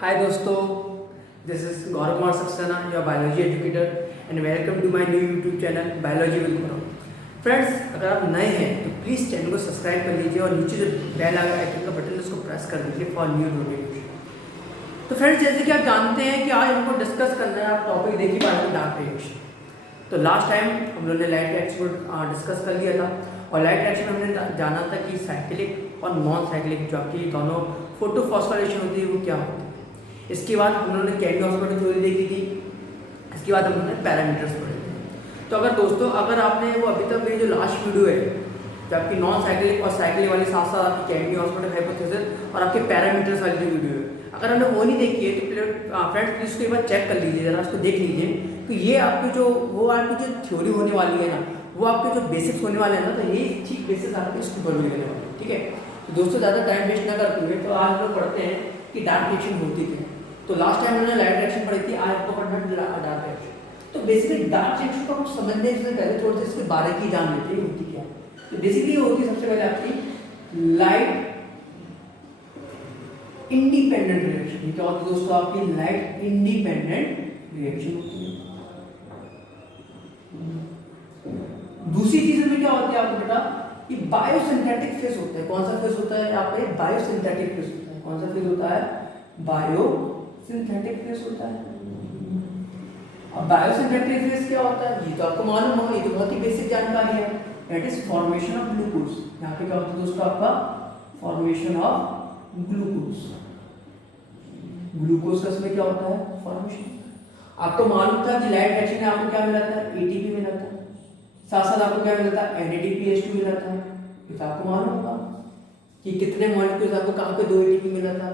हाय दोस्तों, this is Gaurav Kumar Saxena, your biology educator and welcome to my new YouTube channel biology with Gaurav. Friends, अगर आप नए हैं तो प्लीज़ चैनल को सब्सक्राइब कर लीजिए और नीचे जो बेल आइकन का बटन है उसको प्रेस कर दीजिए फॉर न्यू नोटिफिकेशन। तो फ्रेंड्स, जैसे कि आप जानते हैं कि आज हमको डिस्कस करना है, आप टॉपिक देखिए बायो डार्क रिएक्शन। तो लास्ट टाइम हम लोगों ने लाइट रिएक्शन को डिस्कस कर लिया था और लाइट रिएक्शन में हमने जाना था कि साइक्लिक और नॉन साइक्लिक जो आपकी दोनों फोटोफॉस्फोरेशन होती है वो क्या होती है। इसके बाद हम लोगों ने कैल्विन थ्योरी देखी थी। इसके बाद हम लोगों ने पैरामीटर्स पढ़े थे। तो अगर दोस्तों आपने वो अभी तक मेरी जो लास्ट वीडियो है जो आपकी नॉन साइक्लिक और साइक्लिक वाली साथ साथ आपकी कैल्विन हाइपोथेसिस और आपके पैरामीटर्स वाली जो वीडियो है, अगर हमने वो नहीं देखी है तो फ्रेंड्स प्लीज़ उसको एक बार चेक कर लीजिए, जरा उसको देख लीजिए। तो ये आपकी जो थ्योरी होने वाली है ना, वो आपके जो बेसिक्स होने वाले हैं ना, तो ये ठीक बेसिस आपके इसको ऊपर मिलने वाले हैं। ठीक है, तो दोस्तों ज़्यादा टाइम वेस्ट ना करते हुए तो आज हम लोग पढ़ते हैं कि डार्क रिएक्शन होती है। तो लास्ट टाइम हमने लाइट रिएक्शन पढ़ी थी, आज आपको पढ़ना है डार्क रिएक्शन। तो बेसिकली डार्क रिएक्शन को हम समझने से पहले थोड़ा सा इसके बारे की जान लेते हैं होती क्या। तो बेसिकली होती है सबसे पहले आपकी लाइट इंडिपेंडेंट रिएक्शन। ये क्या होती है दोस्तों? आपकी लाइट इंडिपेंडेंट रिएक्शन होती है। दूसरी चीज में क्या होती है आपको बेटा, ये बायोसिंथेटिक फेज होता है। कौन सा फेज होता है आपका? ये बायोसिंथेटिक फेज होता है। कौन सा फेज होता है? बायोसिंथेटिक फेज होता है। अब बायोसिंथेटिक फेज क्या होता है ये तो आपको मालूम होगा, ये तो बहुत ही बेसिक जानकारी है। That is formation of glucose. यहाँ पे क्या होता है दोस्तों? आपका फॉर्मेशन ऑफ ग्लूकोज। ग्लूकोज का इसमें क्या होता है? फॉर्मेशन। आपको मालूम था कि लाइट रिएक्शन में आपको क्या मिला था? एटीपी मिला था। साथ साथ आपको क्या मिला था? NADPH2 मिला था। ये तो आपको मालूम होगा कि कितने मॉलिक्यूल्स आपको कहाँ पे 2 ATP मिला था,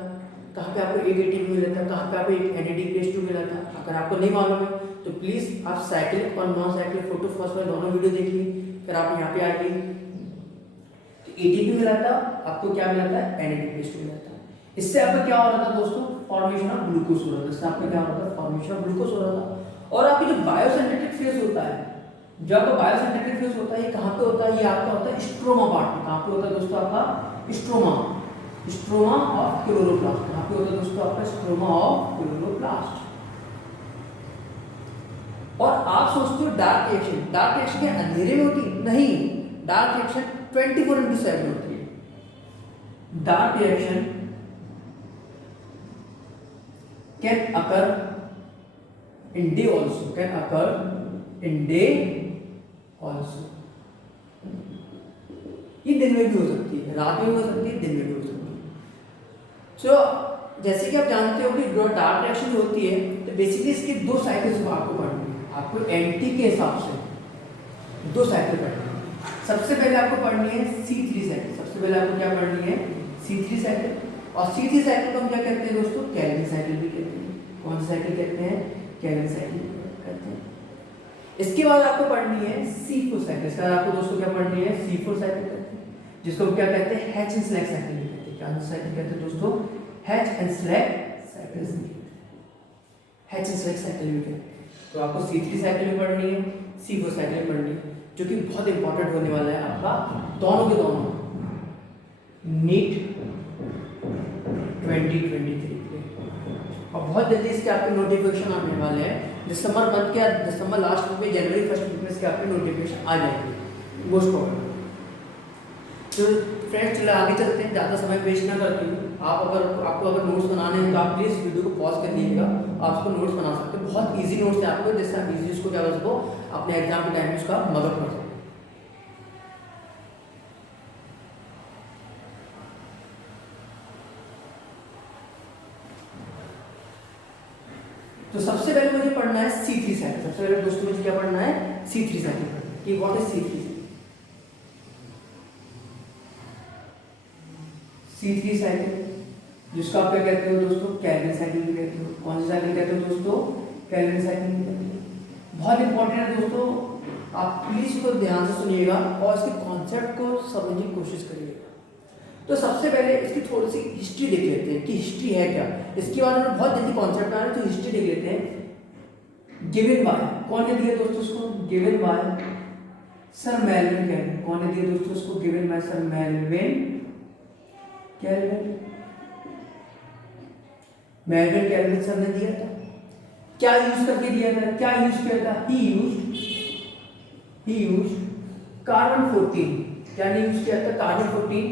कहाँ पे आपको 1 ATP मिला था, कहाँ पे आपको एक NADPH2 मिला था। अगर आपको नहीं मालूम है तो प्लीज आप साइक्लिक और नॉन साइक्लिक फोटोफॉस्फोरेस दोनों वीडियो देखिए, फिर आप यहाँ पे आइए। तो ATP मिला था, आपको क्या मिला था? NADPH2 मिला था। इससे आपका क्या हो रहा था दोस्तों? फॉर्मेशन ऑफ ग्लूकोज हो रहा था। इससे आपका क्या हो रहा था? फॉर्मेशन ऑफ ग्लूकोज हो रहा था। और आपकी जो बायोसिंथेटिक फेज होता है, जब बायोसिंथेटिक फेज होता है, ये कहाँ पे होता है? ये आपका होता है स्ट्रोमा पार्ट में। कहाँ पे होता है दोस्तों? आपका स्ट्रोमा ऑफ क्लोरोप्लास्ट। कहाँ पे होता है दोस्तों? आपका स्ट्रोमा ऑफ क्लोरोप्लास्ट। और आप सोचते हो डार्क रिएक्शन क्या अंधेरे में होती है? नहीं, डार्क रिएक्शन 24/7 होती है। Dark reaction can occur in day also, can occur in day also. ये दिन में भी हो सकती है, रात में भी हो सकती है, दिन में भी हो सकती है। सो जैसे कि आप जानते हो कि जो डार्क रिएक्शन होती है तो बेसिकली इसकी 2 साइकिल्स आपको पढ़नी है। आपको एंटी के हिसाब से 2 साइकिल पढ़नी है। सबसे पहले आपको पढ़नी है C3 साइकिल। सबसे पहले आपको क्या पढ़नी है? C3 cycle. और C3 साइकिल को हम क्या कहते हैं दोस्तों? कैल्विन साइकिल भी कहते हैं। कौन सी साइकिल कहते हैं? कैल्विन साइकिल कहते हैं। इसके बाद आपको पढ़नी है C4 साइकिल। इसका आपको दोस्तों क्या पढ़नी है? C4 साइकिल कहते हैं, जिसको क्या कहते हैं? हैच एंड स्लैग साइकिल भी कहते हैं। क्या साइकिल कहते हैं दोस्तों? Hatch and slag cycle. Hatch and slag cycle भी कहते हैं। तो आपको C3 साइकिल भी पढ़नी है, C4 साइकिल भी पढ़नी है, जो कि बहुत इंपॉर्टेंट होने वाला है आपका दोनों के दोनों नीट 2023 के। और बहुत जल्दी इसके आपके नोटिफिकेशन आने वाले हैं। दिसंबर मंथ के, दिसंबर लास्ट वीक में, जनवरी फर्स्ट वीक में इसके आपके नोटिफिकेशन आ जाएंगे मोस्ट प्रोबेबली। तो फ्रेंड्स चलो आगे चलते हैं, ज़्यादा समय वेस्ट ना करते हुए। आपको अगर नोट्स बनाने हैं तो आप प्लीज़ वीडियो को पॉज कर लीजिएगा, आप उसको नोट्स बना सकते हो। बहुत इजी नोट्स है आपको, जिससे आप इजी उसको क्या कर सको, अपने एग्जाम के टाइम में उसका मदद कर सको। तो सबसे पहले मुझे पढ़ना है C3 साइकिल। सबसे पहले दोस्तों मुझे क्या पढ़ना है? C3 साइकिल पढ़ना है। कि व्हाट इज C3 साइकिल, जिसको आप क्या कहते हो दोस्तों? कैल्विन साइकिल भी कहते हो। कौन सी साइकिल कहते हो दोस्तों? कैल्विन साइकिल भी कहते हो। बहुत इंपॉर्टेंट है दोस्तों, आप प्लीज इसको ध्यान से सुनिएगा और इसके कॉन्सेप्ट को समझने की कोशिश करिएगा। तो सबसे पहले इसकी थोड़ी सी हिस्ट्री देख लेते हैं कि हिस्ट्री है क्या। इसके बारे में बहुत जल्दी कॉन्सेप्ट आ रहा है, तो हिस्ट्री देख लेते हैं। गिवन बाय, कौन ने दिया दोस्तों इसको? Given by sir Melvin Calvin. कौन ने दिया दोस्तों इसको? Given by sir Melvin Calvin. Melvin Calvin ने दिया था। क्या यूज करके दिया था, क्या यूज किया था? ही यूज कार्बन 14। क्या नहीं यूज किया था? Carbon 14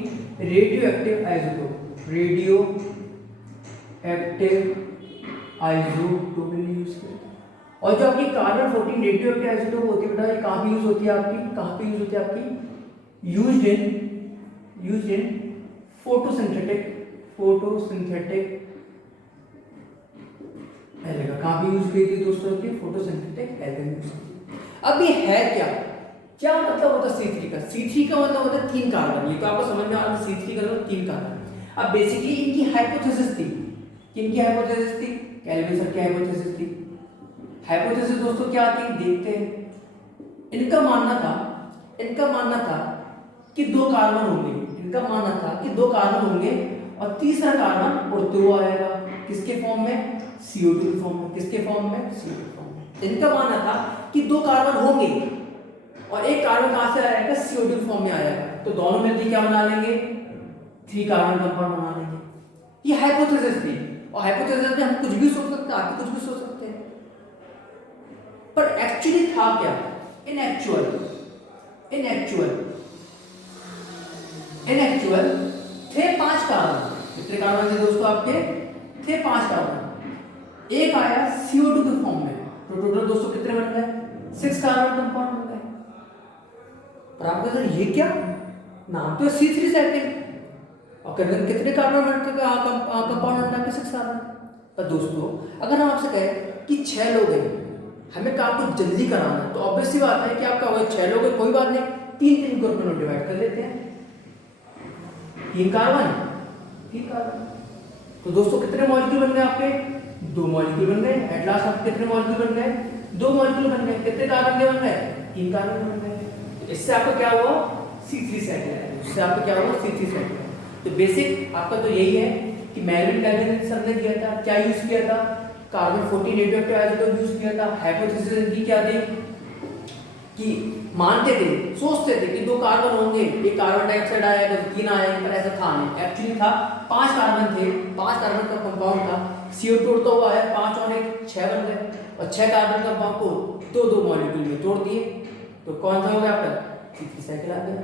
radio active isotope, radio active isotope ने यूज किया था। और जो आपकी कार्बन 14 रेडियो एक्टिव आइसोटोप होती है बेटा, ये कहाँ पे यूज होती है आपकी? कहाँ पे यूज होती है आपकी? Used in photosynthetic alga. कहाँ पे यूज की थी दोस्तों? की फोटोसिंथेटिक एल्गा यूज की। अब ये है क्या? क्या मतलब होता है C3 का? C3 का मतलब होता है 3 कार्बन। ये तो आपको समझ में आ रहा है, C3 का मतलब 3 कार्बन। अब बेसिकली इनकी हाइपोथेसिस थी, किनकी हाइपोथेसिस थी? कैल्विन सर की हाइपोथेसिस थी। हाइपोथेसिस दोस्तों क्या थी? देखते हैं। इनका मानना था कि 2 कार्बन होंगे। इनका मानना था कि 2 कार्बन होंगे और तीसरा कार्बन उड़ते हुए आएगा। किसके फॉर्म में? CO2 के फॉर्म में। किसके फॉर्म में? CO2 के फॉर्म में। इनका मानना था कि 2 कार्बन होंगे और एक कार्बन कहां से आएगा? CO2 के फॉर्म में आएगा। तो दोनों मिलकर क्या बना लेंगे? 3 कार्बन कंपाउंड बना लेंगे। ये हाइपोथेसिस थी, और हाइपोथेसिस में हम कुछ भी सोच सकते हैं, आप कुछ भी सोच सकते हैं। पर एक्चुअली था क्या? इन एक्चुअल थे 5 कार्बन। कितने कार्बन थे दोस्तों आपके? थे 5 कार्बन। एक आया CO2 के फॉर्म में, तो टोटल दोस्तों कितने बन गए? 6 कार्बन कंपाउंड बन गए। पर आपको सर ये क्या? नाम तो C3 और कितने कार्बन बनते हैं? कंपाउंड बनता है 6 कार्बन। पर दोस्तों अगर हम आपसे कहें कि 6 लोग हैं, हमें काम को जल्दी कराना है, तो ऑब्वियस सी बात है कि आपका वो 6 लोग हैं, कोई बात नहीं, 3 ग्रुप में डिवाइड कर लेते हैं। 3 कार्बन। तो दोस्तों कितने मॉलिक्यूल बन गए आपके? 2 मॉलिक्यूल बन गए। एट लास्ट आपके कितने मॉलिक्यूल बन गए? 2 मॉलिक्यूल बन गए। कितने कार्बन के बन गए? 3 कार्बन बन गए। तो इससे आपको क्या हुआ? C3 सेट है। इससे आपको क्या हुआ? C3 सेट है। तो बेसिक आपका तो यही है कि मेल्विन कैल्विन सर ने दिया था। क्या यूज किया था? कार्बन 14 रेडियोएक्टिव आइसोटोप यूज किया था। हाइपोथेसिस की क्या थी? कि मानते थे, सोचते थे कि 2 कार्बन होंगे, एक कार्बन डाइऑक्साइड आएगा तो 3 आएंगे, पर ऐसा था नहीं। एक्चुअली था 5 कार्बन थे, 5 कार्बन का कंपाउंड था। CO2 तो हुआ है 5 और 1 6 बन गए, और 6 कार्बन कंपाउंड को 2 मॉलिक्यूल में तोड़ दिए। तो कौन सा हो गया आपका? C3 साइकिल आ गया।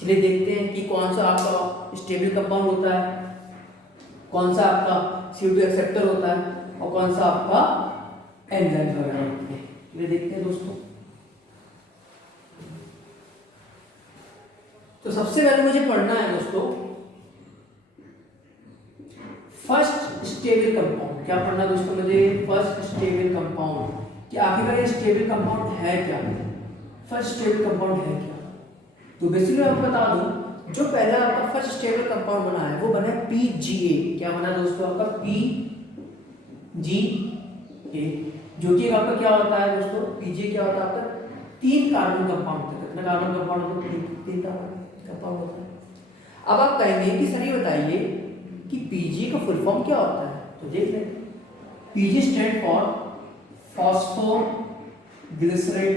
चलिए देखते हैं कि कौन सा आपका स्टेबल कंपाउंड होता है, कौन सा आपका CO2 एक्सेप्टर होता है, और कौन सा आपका एंजाइम वगैरह होते हैं। चलिए देखते हैं दोस्तों। तो सबसे पहले मुझे पढ़ना है दोस्तों फर्स्ट स्टेबल कंपाउंड। क्या पढ़ना दोस्तों मुझे? First stable compound. कि आखिरकार ये स्टेबल कंपाउंड है क्या? फर्स्ट स्टेबल कंपाउंड है क्या? तो बेसिकली मैं आपको बता दूं, जो पहला आपका फर्स्ट स्टेबल कंपाउंड बना है वो बना है PGA। क्या बना दोस्तों आपका? PGA, जो कि आपका क्या होता है दोस्तों? PGA क्या होता है आपका? 3 कार्बन कंपाउंड होता है। कितना कार्बन कंपाउंड होता है? 3 कार्बन कंपाउंड होता है। अब आप कहेंगे कि सर ये बताइए कि PGA का फुल फॉर्म क्या होता है? तो देख लेते हैं। PGA स्टैंड फॉर फॉस्फोग्लिसरेट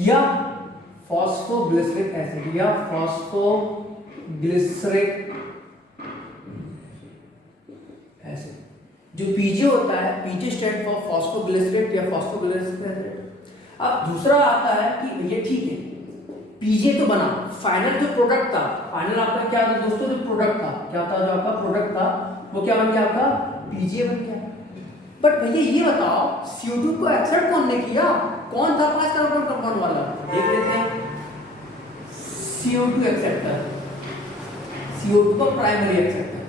या फॉस्फोग्लिसरिक एसिड या फॉस्फोग्लिसरिक एसिड। जो PGA होता है, PGA स्टैंड फॉर फॉस्फोग्लिसरेट या फॉस्फोग्लिसरिक एसिड। अब दूसरा आता है कि भैया ठीक है, PGA तो बना, फाइनल जो प्रोडक्ट था, फाइनल आपका क्या था दोस्तों? जो प्रोडक्ट था, क्या था? जो आपका प्रोडक्ट था वो क्या बन गया? आपका PGA बन गया। बट भैया ये बताओ CO2 को एक्सेप्ट कौन ने किया? कौन था 5 कार्बन कंपाउंड वाला? देख लेते हैं। CO2 एक्सेप्टर, CO2 का प्राइमरी एक्सेप्टर,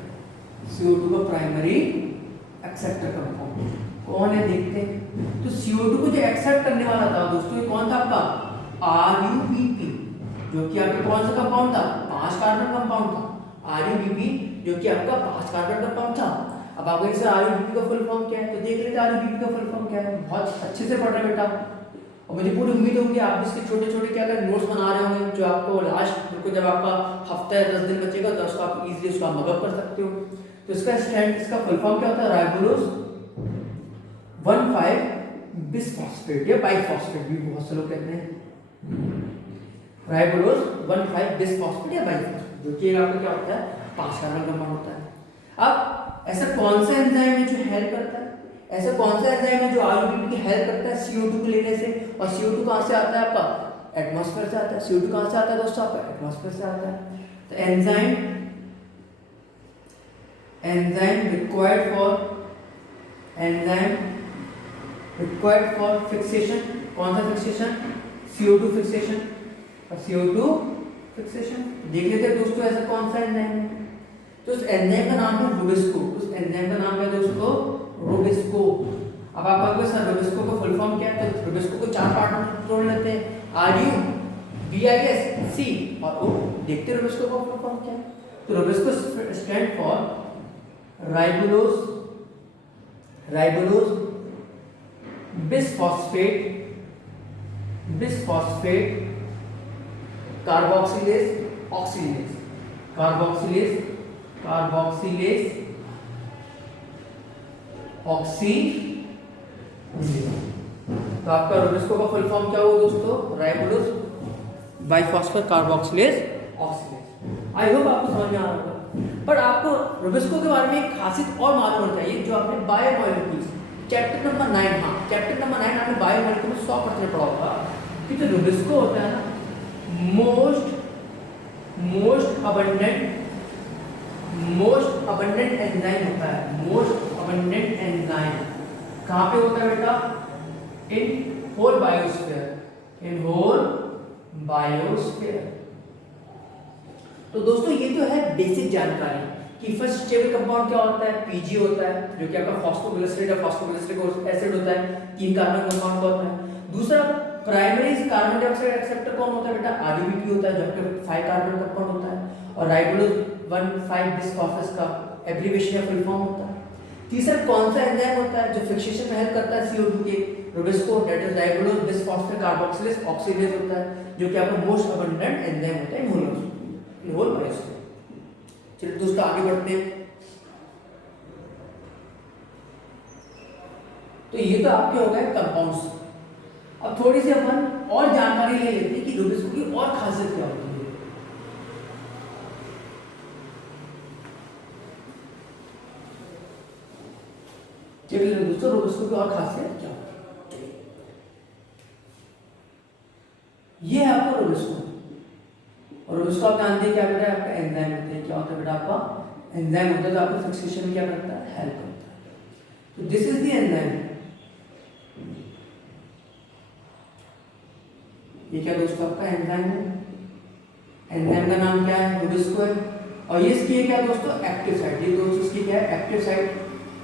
CO2 का प्राइमरी एक्सेप्टर कंपाउंड कौन है? देखते हैं। तो CO2 को जो एक्सेप्ट करने वाला था दोस्तों, ये कौन था आपका? RUBP, जो कि आपका कौन सा कंपाउंड था? 5 कार्बन कंपाउंड था। RUBP जो कि आपका 5 कार्बन कंपाउंड था। अब आपको इसे RUBP का फुल फॉर्म क्या है? तो देख लेते हैं RUBP का फुल फॉर्म क्या है। बहुत अच्छे से पढ़ रहे हैं बेटा, और मुझे पूरी उम्मीद होगी आप इसके छोटे छोटे क्या कर नोट्स बना रहे होंगे, जो आपको लास्ट बिल्कुल जब आपका हफ्ता या 10 दिन बचेगा तो उसको आप इजीली उसका मगअप कर सकते हो। तो इसका स्टैंड, इसका फुल फॉर्म क्या होता है? राइबोलोज 1,5 बिसफॉस्फेट या बाइफॉस्फेट भी बहुत से लोग कहते हैं। राइबोलोज 1,5 बिसफॉस्फेट या बाइफॉस्फेट, जो कि आपका क्या होता है? 5 कार्बन कंपाउंड होता है। अब ऐसा कौन सा एंजाइम है जो हेल्प करता है, ऐसा कौन सा एंजाइम है जो आरयूबीपी की हेल्प करता है CO2 को लेने से? और CO2 कहाँ से आता है आपका? एटमॉस्फेयर से आता है। CO2 कहाँ से आता है दोस्तों आपका? एटमॉस्फेयर से आता है। तो एंजाइम रिक्वायर्ड फॉर फिक्सेशन, कौन सा फिक्सेशन? CO2 fixation. और CO2 फिक्सेशन देख लेते हैं दोस्तों ऐसा कौन सा एंजाइम है। तो उस एंजाइम का नाम है रुबिस्को। उस एंजाइम का नाम है दोस्तों रुबिस्को। अब आप कहोगे सर रुबिस्को का फुल फॉर्म क्या है? तो रुबिस्को को 4 पार्ट में तोड़ लेते हैं, RUBISC और O। देखते हैं रुबिस्को का फुल फॉर्म क्या है। तो rubisco stand for ribulose bisphosphate carboxylase oxygenase. तो आपका रुबिस्को का फुल फॉर्म क्या हुआ दोस्तों? Ribulose biphosphate carboxylase oxygenase. I hope आपको समझ में आ रहा होगा। पर आपको रुबिस्को के बारे में एक खासियत और मालूम होना चाहिए जो आपने बायोमोलिक्यूल्स चैप्टर नंबर 9, हाँ चैप्टर नंबर 9 आपने बायोमोलिक्यूल में 100% पढ़ा होगा कि जो रुबिस्को होता है ना, मोस्ट अबंडेंट एंजाइम होता है। मोस्ट अबंडेंट एंजाइम कहाँ पे होता है बेटा? In whole biosphere. तो दोस्तों ये तो है बेसिक जानकारी कि फर्स्ट स्टेबल कंपाउंड क्या होता है? PG होता है जो कि आपका फॉस्फोग्लिसरेट एसिड होता है, 3 कार्बन कंपाउंड का होता है। दूसरा प्राइमरी कार्बन डाइऑक्साइड एक्सेप्टर कौन होता है बेटा? RUBP होता है जो कि 5 कार्बन कंपाउंड होता है। और राइबोलोज 1,5 बिसफॉस्फेट का एब्रिविएशन या फुल फॉर्म होता है। तीसरा कौन सा एंजाइम होता है जो फिक्सेशन में हेल्प करता है CO2 के? Rubisco, that is ribulose bisphosphate carboxylase oxygenase होता है जो कि आपका मोस्ट अबंडेंट एंजाइम होता है इन होल बायोस्फीयर। चलिए दोस्तों आगे बढ़ते हैं। तो ये तो आपके हो गए कंपाउंड्स। अब थोड़ी सी अपन और जानकारी ले लेते हैं कि रुबिस्को की और खासियत क्या होती है। चलिए दोस्तों रुबिस्को की और खासियत क्या होती है, ये है आपका रुबिस्को। और रुबिस्को आप जानते हैं क्या बेटा? आपका एंजाइम होता है। क्या होता है बेटा? आपका एंजाइम होता है जो आपको फिक्सेशन में क्या करता है? हेल्प करता है। तो दिस इज द एंजाइम। ये क्या दोस्तों आपका एंजाइम है। एंजाइम का नाम क्या है? रुबिस्को है। और ये इसकी क्या दोस्तों? Active site. ये दोस्तों इसकी क्या है? Active site.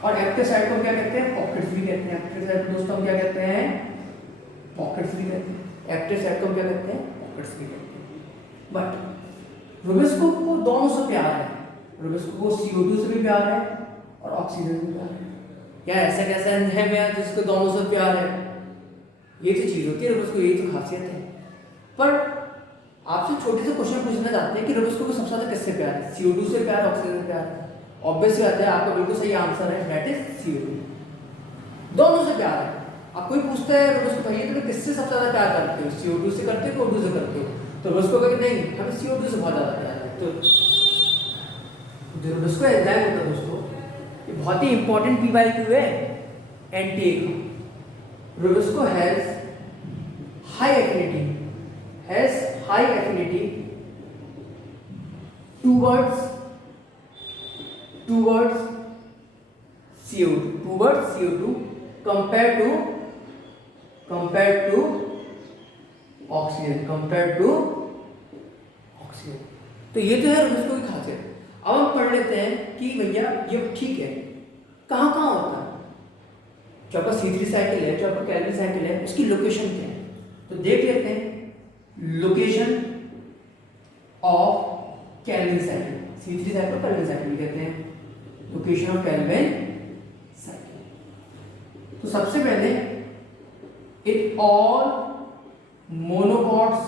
और एक्टिव साइट को क्या कहते हैं? पॉकेट्स भी कहते हैं। एक्टिव साइट को दोस्तों हम क्या कहते हैं? पॉकेट्स भी कहते हैं। एक्टिव साइट को हम क्या कहते हैं? पॉकेट्स भी कहते हैं। बट रुबिस्को को दोनों से प्यार है। रुबिस्को को CO2 से भी प्यार है और ऑक्सीजन से भी प्यार है। क्या ऐसा कैसा एंजाइम है जिसको दोनों से प्यार है? ये तो चीज होती है रुबिस्को, यही तो खासियत है। पर आपसे छोटे से क्वेश्चन पूछना चाहते हैं कि रुबिस्को को सबसे ज्यादा किससे प्यार है? CO2 से प्यार, ऑक्सीजन से प्यार है? ऑब्वियसली आता है, आपका बिल्कुल सही आंसर है, दैट इज CO2। दोनों से प्यार है। अब कोई पूछता है रुबिस्को भैया तुम किससे सबसे ज्यादा प्यार करते हो? CO2 से करते हो, O2 से करते हो? तो रुबिस्को कहते नहीं, हमें CO2 से बहुत ज्यादा प्यार है। तो जो रुबिस्को एंजाइम होता है दोस्तों, ये बहुत ही इंपॉर्टेंट PYQ है NTA का। Rubisco has high affinity towards CO2 compared to oxygen। तो ये तो है रुबिस्को की खासियत। अब हम पढ़ लेते हैं कि भैया ये ठीक है कहाँ कहाँ होता है। जो आपका C3 साइकिल है, जो आपका कैल्विन साइकिल है, उसकी लोकेशन क्या है? तो देख लेते हैं location of Calvin cycle. C3 cycle को कैल्विन साइकिल कहते हैं। Location of Calvin cycle. तो सबसे पहले in all monocots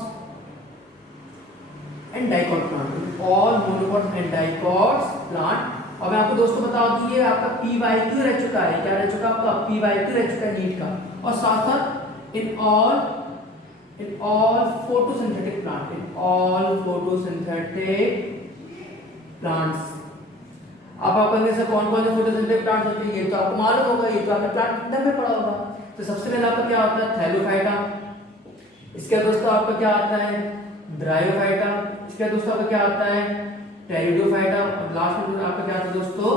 and dicot plant, all monocots and dicots plant. और मैं आपको दोस्तों बता दूं ये आपका PYQ रह चुका है। क्या रह चुका आपका? PYQ रह चुका है नीट का। और साथ साथ इन ऑल फोटोसिंथेटिक प्लांट्स, आप कहेंगे सर कौन कौन से फोटोसिंथेटिक प्लांट्स होते हैं, ये तो आपको मालूम होगा, ये तो आपने प्लांट कितने में पढ़ा होगा। तो सबसे पहले आपका क्या होता है थैलोफाइटा, इसके दोस्तों आपका क्या आता है ब्रायोफाइटा, इसके दोस्तों आपका क्या आता है टेरिडोफाइटा, और लास्ट में आपका क्या आता है दोस्तों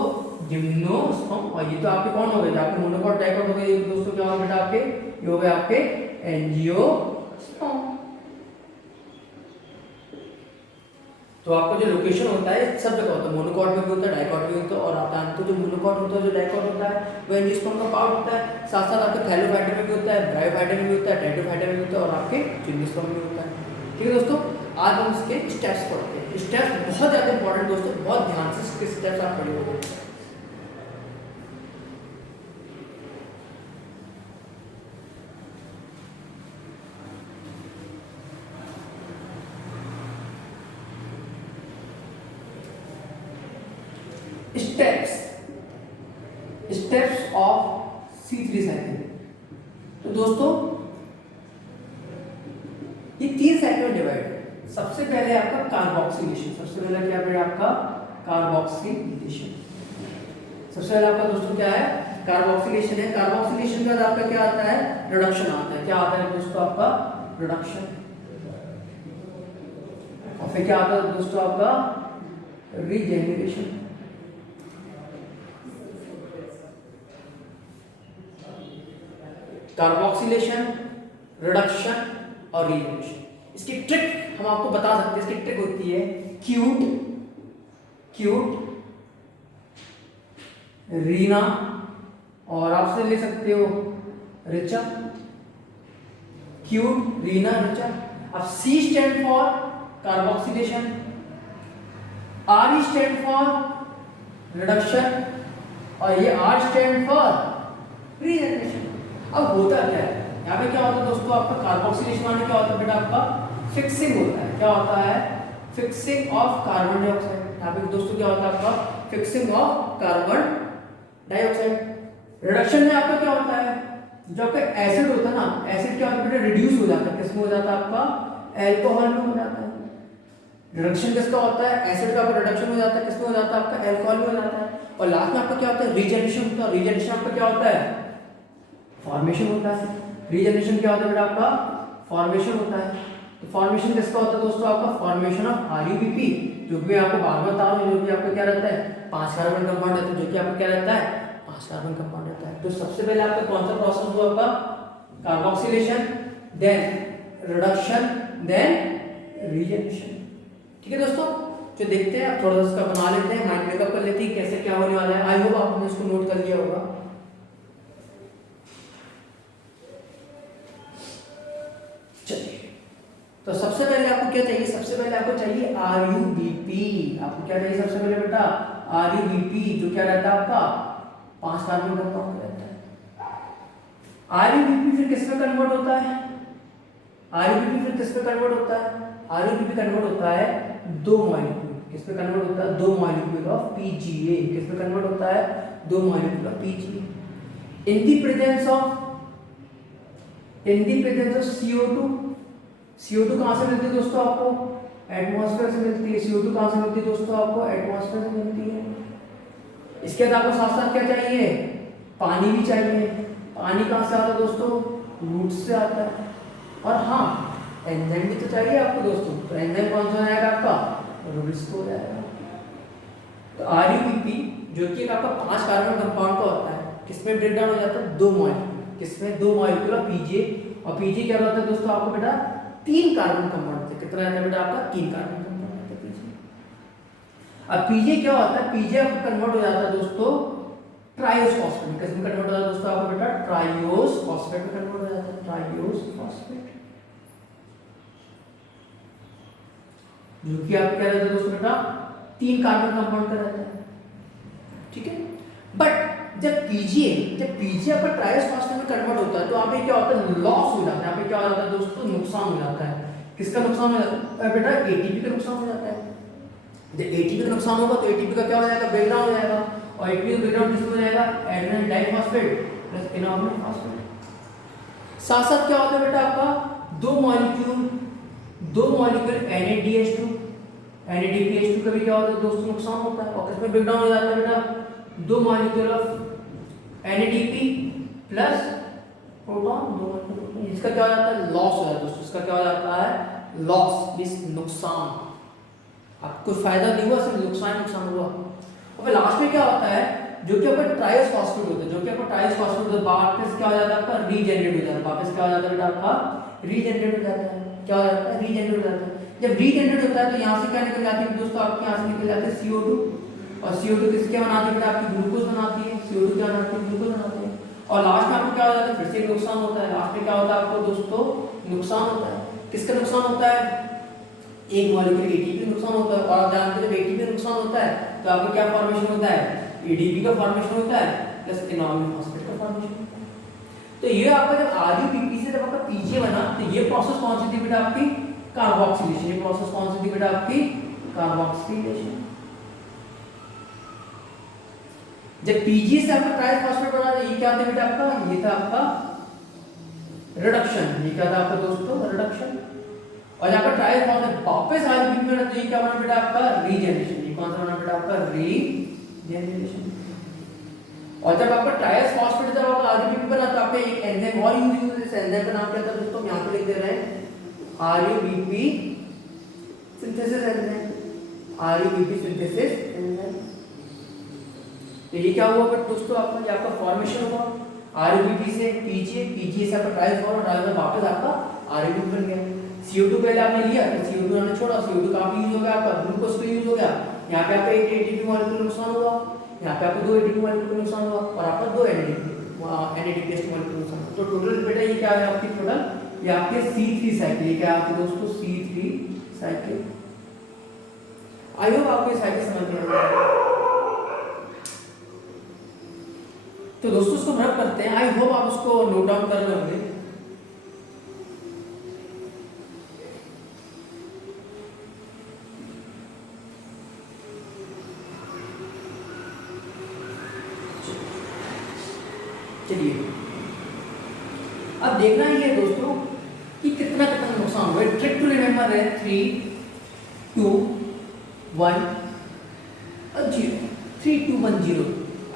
जिम्नोस्पर्म। और ये तो आपके कौन हो गए आपके मोनोकॉट डाइकॉट हो गए, ये दोस्तों क्या हो बेटा आपके ये हो गए आपके एंजियोस्पर्म। तो आपका जो लोकेशन होता है सब जगह होता है, मोनोकॉट में भी होता है डाइकॉट में होता है, और आप जानते हो जो मोनोकॉट होता है जो डाइकॉट होता है वो एंजियोस्पर्म का पार्ट होता है, साथ साथ आपके थैलोफाइटा में भी होता है, ब्रायोफाइटा में भी होता है, टेरिडोफाइटा में भी होता है, और आपके जिम्नोस्पर्म में होता है। ठीक है दोस्तों, आज हम इसके स्टेप्स पढ़ते हैं। स्टेप्स बहुत ज़्यादा इंपॉर्टेंट दोस्तों, बहुत ध्यान से इसके स्टेप्स आप पढ़िएगा। Steps of C3 cycle. तो दोस्तों ये 3 साइकिल में डिवाइड है। सबसे पहले आपका कार्बोक्सिलेशन, सबसे पहले क्या है आपका कार्बोक्सिलेशन। सबसे पहले आपका दोस्तों क्या है कार्बोक्सिलेशन है। कार्बोक्सिलेशन के बाद आपका क्या आता है रिडक्शन आता है। क्या आता है दोस्तों आपका रिडक्शन, और फिर क्या आता है दोस्तों आपका रीजेनरेशन। कार्बोक्सिलेशन, रिडक्शन और रीजेनरेशन। इसकी ट्रिक हम आपको बता सकते हैं। इसकी ट्रिक होती है क्यूट रीना, और आपसे ले सकते हो रिचा, क्यूट रीना रिचा। अब C stand for carboxylation, R stand for reduction, और ये R स्टैंड फॉर रीजेनरेशन। अब होता क्या है यहाँ पे क्या होता है दोस्तों आपका कार्बोक्सिलेशन माने क्या होता है बेटा आपका फिक्सिंग होता है। क्या होता है फिक्सिंग ऑफ कार्बन डाइऑक्साइड। यहाँ पे दोस्तों क्या होता है आपका fixing of carbon dioxide. Reduction में आपका क्या होता है जो आपका एसिड होता है ना, एसिड क्या होता है बेटा रिड्यूस हो जाता है, किसमें हो जाता है आपका एल्कोहल में हो जाता है। रिडक्शन किसका होता है एसिड का रिडक्शन हो जाता है, किसमें हो जाता है आपका एल्कोहल में हो जाता है। और लास्ट में आपका क्या होता है रीजेनरेशन होता है। रीजेनरेशन आपका क्या होता है फॉर्मेशन होता है। रीजेनरेशन क्या होता है बेटा आपका फॉर्मेशन होता है। तो फॉर्मेशन किसका होता है दोस्तों आपका फॉर्मेशन ऑफ RUBP, जो भी आपको बार बार बता रहा हूं, जो भी आपका क्या रहता है 5 कार्बन कंपाउंड रहता है, जो कि आपका क्या रहता है 5 कार्बन कंपाउंड रहता है। तो सबसे पहले आपका कौन सा प्रोसेस हुआ आपका carboxylation, then reduction, then regeneration. ठीक है दोस्तों, जो देखते हैं आप थोड़ा सा इसका बना लेते हैं, माइंड मेकअप कर लेते हैं कैसे क्या होने वाला है। आई होप आपने इसको नोट कर लिया होगा। चलिए, तो सबसे पहले आपको क्या चाहिए, सबसे पहले आपको चाहिए RUBP। आपको क्या चाहिए सबसे पहले बेटा RUBP, जो क्या रहता है आपका 5 कार्बन कंपाउंड रहता है। RUBP फिर किस में कन्वर्ट होता है, RUBP फिर किस में कन्वर्ट होता है, RUBP कन्वर्ट होता है 2 मॉलिक्यूल, किस में कन्वर्ट होता है 2 मॉलिक्यूल ऑफ PGA, किस में कन्वर्ट होता है 2 molecule of PGA in the presence of CO2। CO2 कहां से मिलती है दोस्तों आपको एटमॉस्फेयर से मिलती है। CO2 कहां से मिलती है दोस्तों आपको एटमॉस्फेयर से मिलती है। इसके बाद आपको साथ साथ क्या चाहिए पानी भी चाहिए। पानी कहां से आता है दोस्तों रूट से आता है। और हाँ एंजाइम भी तो चाहिए आपको दोस्तों, तो एंजाइम कौन सा आएगा आपका रूट्स को हो जाएगा। तो RUBP जो कि आपका 5 कार्बन कंपाउंड का होता है, किसमें ब्रेक डाउन हो जाता है 2 मॉलिक्यूल, किसमें 2 मॉलिक्यूल ऑफ PGA। और PGA क्या होता है दोस्तों आपको बेटा 3 कार्बन कंपाउंड होते हैं। कितना रहता है बेटा आपका 3 कार्बन कंपाउंड होता है PGA। अब PGA क्या होता है PGA आपको कन्वर्ट हो जाता है दोस्तों ट्राइओस फॉस्फेट में। किसमें कन्वर्ट हो जाता है दोस्तों आपको बेटा ट्राइओस फॉस्फेट में कन्वर्ट हो जाता है, ट्राइओस फॉस्फेट, जो कि आप क्या रहता है दोस्तों बेटा 3 कार्बन कंपाउंड का रहता है। ठीक है, बट जब PGA आपका ट्राइओस फॉस्फेट में कन्वर्ट होता है तो यहाँ पे क्या होता है लॉस हो जाता है। यहाँ पे क्या हो जाता है दोस्तों नुकसान हो जाता है। किसका नुकसान हो जाता है बेटा ATP का नुकसान हो जाता है। जब ATP का नुकसान होगा तो ATP का क्या हो जाएगा ब्रेकडाउन हो जाएगा, और ATP का ब्रेकडाउन किसमें हो जाएगा adenine diphosphate plus inorganic phosphate. साथ साथ क्या होता है बेटा आपका 2 मॉलिक्यूल NADH2 NADPH2 का भी क्या होता है दोस्तों, नुकसान होता है। और किसमें ब्रेकडाउन हो जाता है बेटा, 2 molecule of NADP plus proton, 2 molecule, इसका क्या हो जाता है, लॉस हो जाता है दोस्तों। इसका क्या हो जाता है, लॉस, मींस नुकसान। आपको फायदा नहीं हुआ, सिर्फ नुकसान हुआ। और फिर लास्ट में क्या होता है, जो कि आपका ट्राइस फॉस्फेट होता है, जो कि आपका ट्राइस फॉस्फेट होता है, वापस क्या हो जाता है आपका, रीजेनरेट हो जाता है। वापस क्या हो जाता है बेटा आपका, रीजेनरेट हो जाता है। क्या हो जाता है, रीजेनरेट हो जाता है। जब रीजेनरेट होता है तो यहाँ से क्या निकल जाती है दोस्तों, आपके यहाँ से निकल जाते हैं CO2, और CO2 किसके बनाती है बेटा, आपकी ग्लूकोज बनाती है। CO2 क्या बनाती है, ग्लूकोज बनाती है। और लास्ट में आपको क्या हो जाता है, फिर से नुकसान होता है। लास्ट में क्या होता है आपको दोस्तों, नुकसान होता है। किसका नुकसान होता है, एक मॉलिक्यूल ATP का नुकसान होता है। और आप जानते हैं जब ATP का नुकसान होता है तो आपको क्या फॉर्मेशन होता है, ADP का फॉर्मेशन होता है प्लस इनॉर्गेनिक फॉस्फेट का फॉर्मेशन होता है। तो ये आपका जब RUBP से जब आपका PGA बना, तो ये प्रोसेस कौन सी थी बेटा, आपकी कार्बोक्सिलेशन। ये प्रोसेस कौन सी थी बेटा, आपकी कार्बोक्सिलेशन। जब PGA से आपका ट्राइस फॉस्फेट बना, तो ये क्या था बेटा आपका, ये था आपका रिडक्शन। ये क्या था आपका दोस्तों, रिडक्शन। और यहाँ पर ट्राइस फॉस्फेट वापस RUBP में बना, तो ये क्या बना बेटा आपका, रीजेनरेशन। ये कौन सा बना बेटा आपका, रीजेनरेशन। और जब आपका ट्राइस फॉस्फेट जब आपका RUBP बना, तो आपका एक एंजाइम और यूज हुआ। इस एंजाइम का नाम क्या था दोस्तों, हम यहाँ पे लिख दे रहे हैं, RUBP synthesis enzyme. RUBP synthesis enzyme. तो ये क्या हुआ दोस्तों, आपका ये आपका फॉर्मेशन हुआ RUBP से PGA से आपका ट्राइस फॉस्फेट, वापस आपका RUBP बन गया। CO2 पहले आपने लिया, फिर CO2 आपने छोड़ा, CO2 का यूज हो गया, आपका ग्लूकोज का यूज हो गया। यहाँ पे आपका एक ATP मॉलिक्यूल नुकसान हुआ, यहाँ पे आपको 2 ATP मॉलिक्यूल नुकसान हुआ, और आपका 2 NADPH मॉलिक्यूल नुकसान हुआ। तो टोटल बेटा ये क्या है आपकी, टोटल ये आपके C3 साइकिल। ये क्या है आपके दोस्तों, C3 साइकिल। आई होप आपको ये साइकिल समझ में आ रहा है। तो दोस्तों इसको रब करते हैं, आई होप आप उसको नोट डाउन कर रहे होंगे। चलिए अब देखना ही है दोस्तों कि कितना कितना नुकसान हुआ। ट्रिक टू रिमेंबर है 3 2 1 और 0, 3 2 1 0।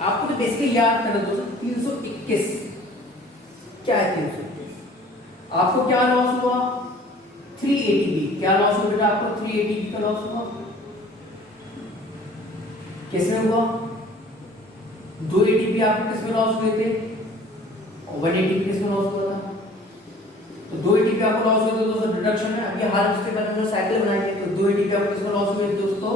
आपको तो बेसिकली याद करना दोस्तों, 321 क्या है, 321। आपको क्या लॉस हुआ, 3 ATP। क्या लॉस हुआ बेटा आपको, 3 ATP का लॉस हुआ। किसमें हुआ, 2 ATP आपको किसमें लॉस हुए थे, 1 ATP किसमें लॉस हुआ था। तो 2 ATP आपको लॉस हुए थे दोस्तों रिडक्शन में। अब ये हाल उसके बाद हम साइकिल बनाएंगे, तो 2 ATP आपको किसमें लॉस हुए दोस्तों,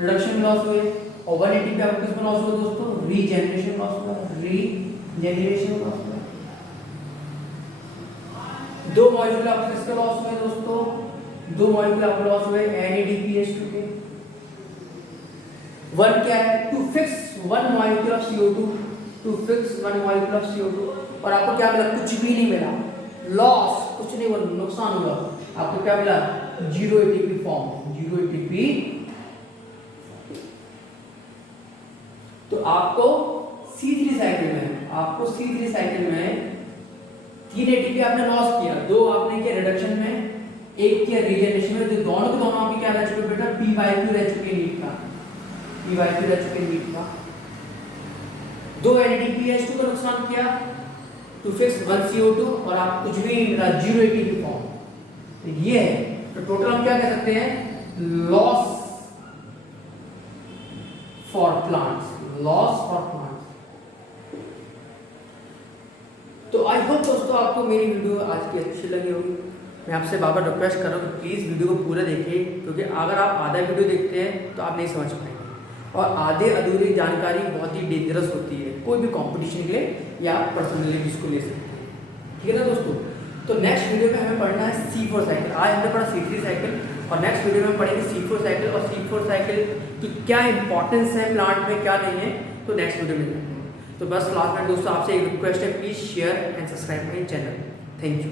रिडक्शन में लॉस हुए। और 1 ATP आपको किसमें लॉस हुआ दोस्तों, रीजेनरेशन लॉस हुआ, रीजेनरेशन लॉस हुआ। 2 मॉलिक्यूल आपको किसके लॉस हुए दोस्तों, 2 मॉलिक्यूल आपको लॉस हुए NADPH2 के। 1 क्या है, to fix 1 molecule of CO2, to fix 1 molecule of CO2। और आपको क्या मिला, कुछ भी नहीं मिला, लॉस, कुछ नहीं हुआ, नुकसान हुआ। आपको क्या मिला, 0 ATP फॉर्म, 0 ATP। तो आपको C3 साइकिल में, आपको C3 साइकिल में 3 ATP आपने लॉस किया, 2 आपने किया रिडक्शन में, 1 किया रीजेनरेशन में। तो दोनों के दोनों आपके क्या रह चुके बेटा, PYQ रह चुके नीट का, PYQ रह चुके नीट का। 2 NADPH2 का नुकसान किया, टू फिक्स 1 CO2, और आप कुछ भी नहीं मिला, 0 ATP फॉर्म। तो ये है, तो टोटल हम क्या कह सकते हैं, loss for plants, loss for plants. तो आई होप दोस्तों आपको मेरी वीडियो आज की अच्छी लगी होगी। मैं आपसे बार बार रिक्वेस्ट कर रहा हूँ कि प्लीज़ वीडियो को पूरा देखिए, क्योंकि अगर आप आधा वीडियो देखते हैं तो आप नहीं समझ पाएंगे। और आधे अधूरी जानकारी बहुत ही डेंजरस होती है, कोई भी कंपटीशन के लिए या पर्सनली भी इसको ले सकते हैं, ठीक है ना दोस्तों। तो नेक्स्ट वीडियो में हमें पढ़ना है C4 साइकिल। आज हमने पढ़ा C3 साइकिल, और नेक्स्ट वीडियो में पढ़ेंगे C4 साइकिल, और C4 साइकिल की क्या इंपॉर्टेंस है प्लांट में, क्या नहीं है, तो नेक्स्ट वीडियो में देखते हैं। तो बस लास्ट में दोस्तों आपसे एक रिक्वेस्ट है, please share and subscribe my channel. Thank you.